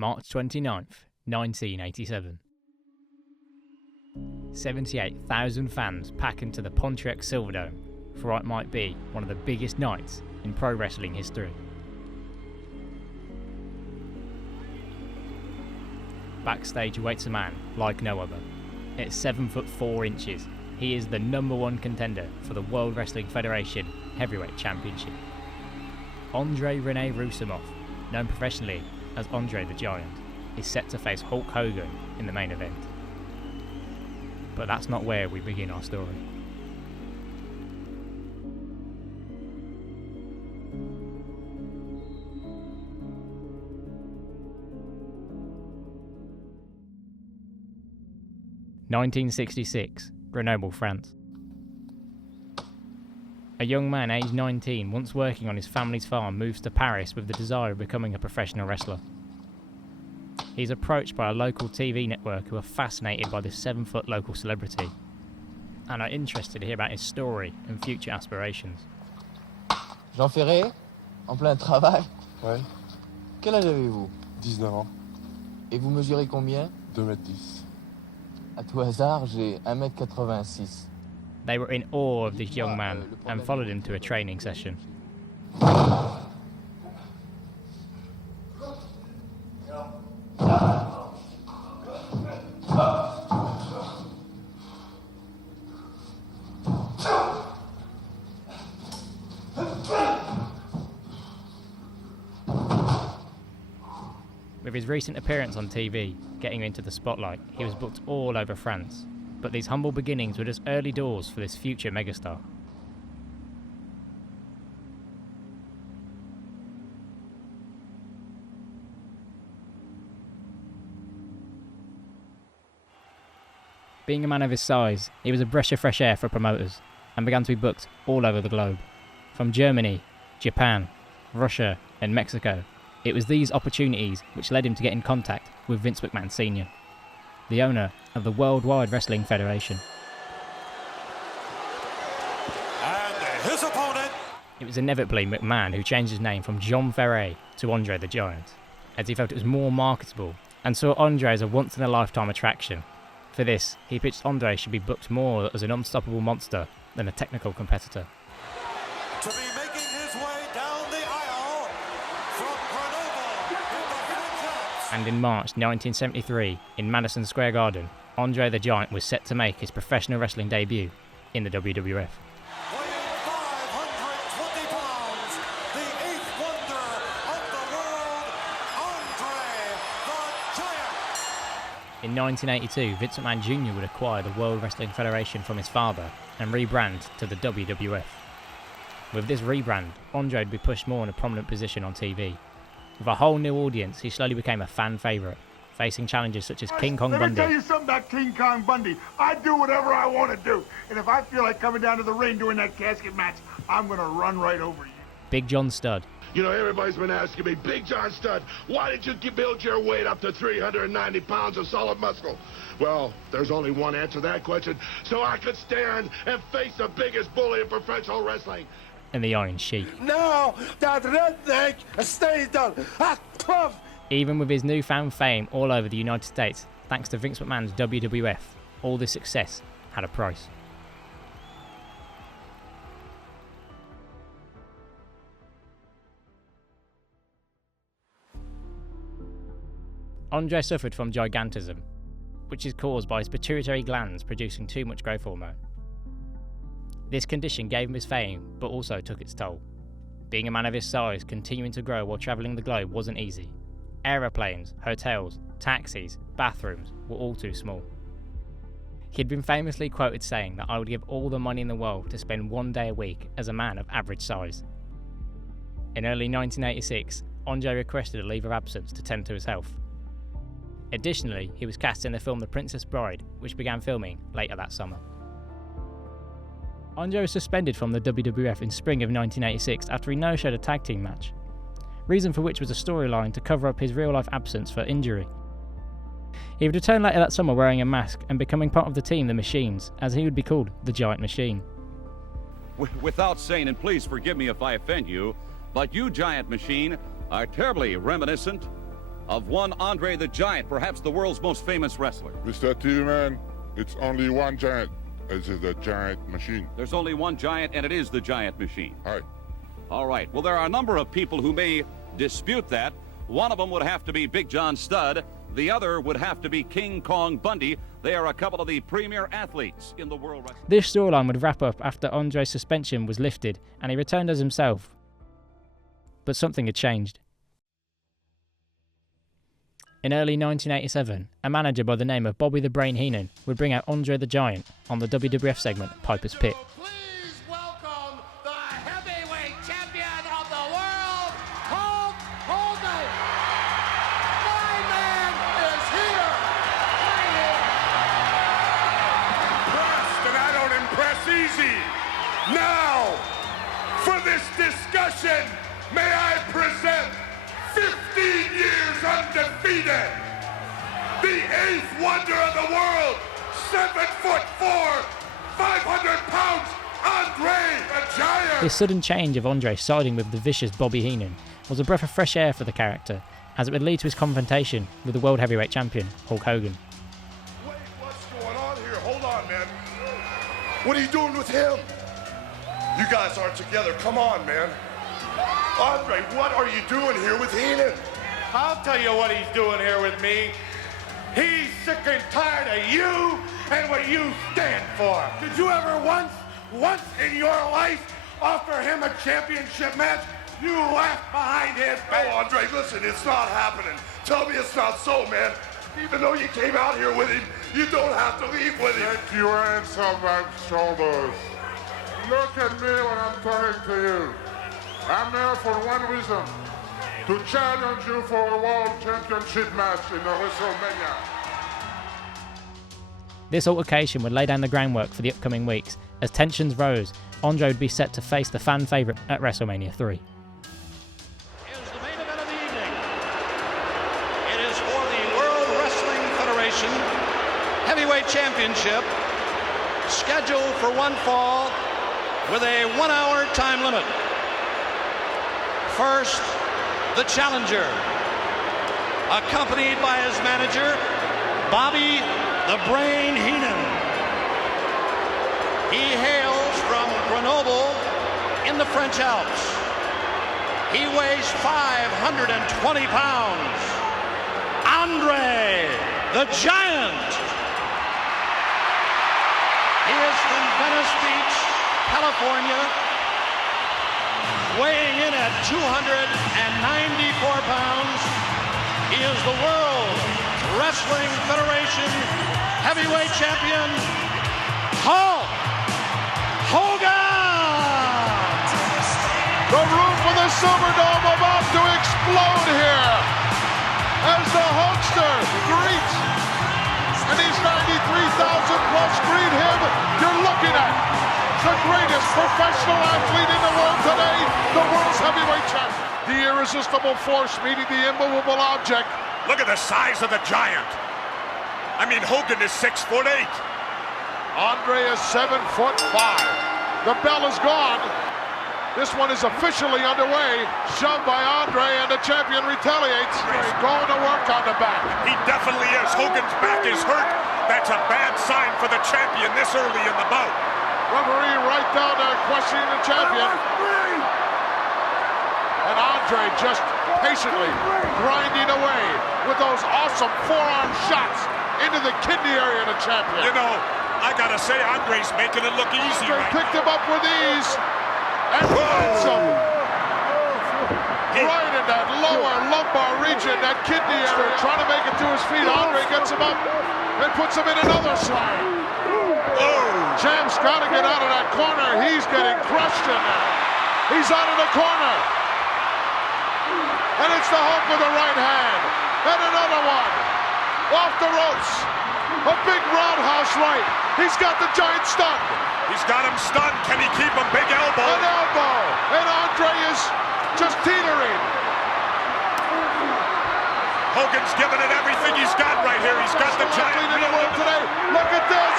March 29th, 1987. 78,000 fans pack into the Pontiac Silverdome for what might be one of the biggest nights in pro wrestling history. Backstage awaits a man like no other. At 7'4", he is the #1 contender for the World Wrestling Federation Heavyweight Championship. Andrei Rene Roussimoff, known professionally as Andre the Giant, is set to face Hulk Hogan in the main event. But that's not where we begin our story. (1966) Grenoble, France. A young man aged 19, once working on his family's farm, moves to Paris with the desire of becoming a professional wrestler. He's approached by a local TV network who are fascinated by this 7-foot local celebrity and are interested to hear about his story and future aspirations. Jean Ferré, en plein travail. Ouais, Quel âge avez-vous? 19 ans, Et vous mesurez combien? 2,10 m. À tout hasard, j'ai 1,86 m. They were in awe of this young man and followed him to a training session. With his recent appearance on TV getting into the spotlight, he was booked all over France. But these humble beginnings were just early doors for this future megastar. Being a man of his size, he was a breath of fresh air for promoters and began to be booked all over the globe. From Germany, Japan, Russia and Mexico, it was these opportunities which led him to get in contact with Vince McMahon Sr., the owner of the Worldwide Wrestling Federation. And his opponent. It was inevitably McMahon who changed his name from Jean Ferré to Andre the Giant, as he felt it was more marketable and saw Andre as a once-in-a-lifetime attraction. For this, he pitched Andre should be booked more as an unstoppable monster than a technical competitor. To be making his way down the aisle from Grenoble in the French Alps. And in March 1973, in Madison Square Garden, Andre the Giant was set to make his professional wrestling debut in the WWF. Weighing 520 pounds, the 8th wonder of the world, Andre the Giant. In 1982, Vince McMahon Jr. would acquire the World Wrestling Federation from his father and rebrand to the WWF. With this rebrand, Andre would be pushed more in a prominent position on TV. With a whole new audience, he slowly became a fan favourite, facing challenges such as King Kong Let Bundy. me tell you something about King Kong Bundy. I do whatever I want to do. And if I feel like coming down to the ring during that casket match, I'm going to run right over you. Big John Studd. You know, everybody's been asking me, Big John Studd, why did you build your weight up to 390 pounds of solid muscle? Well, there's only one answer to that question. So I could stand and face the biggest bully in professional wrestling. And the Iron Sheik. No, that redneck stays down. Tough. Even with his newfound fame all over the United States, thanks to Vince McMahon's WWF, all this success had a price. Andre suffered from gigantism, which is caused by his pituitary glands producing too much growth hormone. This condition gave him his fame, but also took its toll. Being a man of his size, continuing to grow while travelling the globe wasn't easy. Aeroplanes, hotels, taxis, bathrooms were all too small. He had been famously quoted saying that I would give all the money in the world to spend one day a week as a man of average size. In early 1986, Andre requested a leave of absence to tend to his health. Additionally, he was cast in the film The Princess Bride, which began filming later that summer. Andre was suspended from the WWF in spring of 1986 after he no-showed a tag team match, reason for which was a storyline to cover up his real-life absence for injury. He would return later that summer wearing a mask and becoming part of the team The Machines, as he would be called the Giant Machine. Without saying, and please forgive me if I offend you, but you, Giant Machine, are terribly reminiscent of one Andre the Giant, perhaps the world's most famous wrestler. Mr. Tillman, it's only one giant. This is the giant machine. There's only one giant, and it is the Giant Machine. Hi. All right. Well, there are a number of people who may dispute that. One of them would have to be Big John Studd. The other would have to be King Kong Bundy. They are a couple of the premier athletes in the world wrestling. This storyline would wrap up after Andre's suspension was lifted and he returned as himself. But something had changed. In early 1987, a manager by the name of Bobby the Brain Heenan would bring out Andre the Giant on the WWF segment Piper's Pit. Please welcome the heavyweight champion of the world, Hulk Hogan. My man is here. Impressed, and I don't impress easy. Now, for this discussion, may I present 15 years undefeated, the 8th wonder of the world, 7'4", 500 pounds, Andre the Giant. This sudden change of Andre siding with the vicious Bobby Heenan was a breath of fresh air for the character, as it would lead to his confrontation with the World Heavyweight Champion, Hulk Hogan. Wait, what's going on here? Hold on, man. What are you doing with him? You guys aren't together. Come on, man. Andre, what are you doing here with Heenan? I'll tell you what he's doing here with me. He's sick and tired of you and what you stand for. Did you ever once in your life offer him a championship match? You laughed behind his back. Oh, Andre, listen, it's not happening. Tell me it's not so, man. Even though you came out here with him, you don't have to leave with him. Take your hands off my shoulders. Look at me when I'm talking to you. I'm here for one reason. To challenge you for a world championship match in the Wrestlemaina. This altercation would lay down the groundwork for the upcoming weeks. As tensions rose, Andre would be set to face the fan favourite at Wrestlemania 3. Is the main event of the evening. It is for the World Wrestling Federation Heavyweight Championship, scheduled for one fall with a 1-hour time limit. First, the challenger, accompanied by his manager, Bobby the Brain Heenan. He hails from Grenoble in the French Alps. He weighs 520 pounds. Andre the Giant. He is from Venice Beach, California, weighing in at 294 pounds. He is the World Wrestling Federation Heavyweight Champion, Hulk Hogan! The roof of the Silverdome about to explode here as the Hulkster greets, and these 93,000 plus greet him. You're looking at the greatest professional athlete in the world today, the world's heavyweight champion. The irresistible force meeting the immovable object. Look at the size of the Giant. I mean, Hogan is 6'8". Andre is 7'5". The bell is gone. This one is officially underway. Shoved by Andre, and the champion retaliates. Going to work on the back. He definitely is. Hogan's back is hurt. That's a bad sign for the champion this early in the bout. Referee right down there questioning the champion. And Andre just patiently grinding away with those awesome forearm shots into the kidney area of the champion. You know, I gotta say, Andre's making it look easy. Andre right picked him up with ease and hits him right in that lower lumbar region, that kidney area, trying to make it to his feet. Andre gets him up and puts him in another slam. Champ's got to get out of that corner. He's getting crushed in there. He's out of the corner. And it's the Hulk with the right hand. And another one. Off the ropes. A big roundhouse right. He's got the Giant stunned. He's got him stunned. Can he keep him? Big elbow. An elbow. And Andre is just teetering. Hogan's giving it everything he's got right here. He's got the Giant in the world today. Look at this.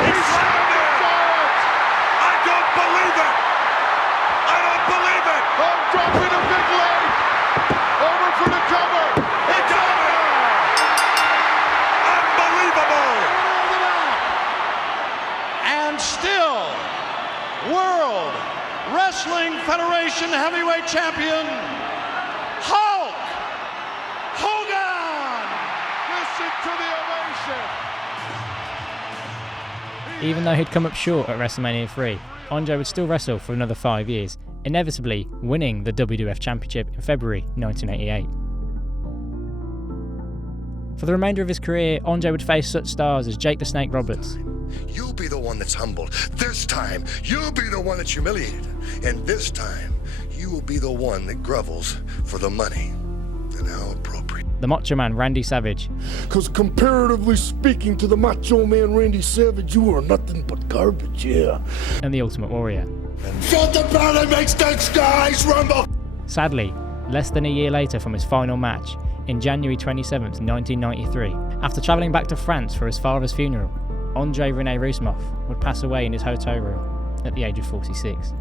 He's slammed it. I don't believe it. I don't believe it. Oh, dropping a big leg. Over for the cover. He got Federation Heavyweight Champion, Hulk Hogan! Listen to the ovation. Even though he'd come up short at WrestleMania 3, Andre would still wrestle for another 5 years, inevitably winning the WWF Championship in February 1988. For the remainder of his career, Andre would face such stars as Jake the Snake Roberts. You'll be the one that's humbled. This time, you'll be the one that's humiliated. And this time, you will be the one that grovels for the money. And how appropriate. The Macho Man Randy Savage. Because comparatively speaking to the Macho Man Randy Savage, you are nothing but garbage, yeah. And the Ultimate Warrior. Shut the belly makes the skies rumble! Sadly, less than a year later from his final match, in January 27th, 1993, after travelling back to France for his father's funeral, Andre Rene Roussemoff would pass away in his hotel room at the age of 46.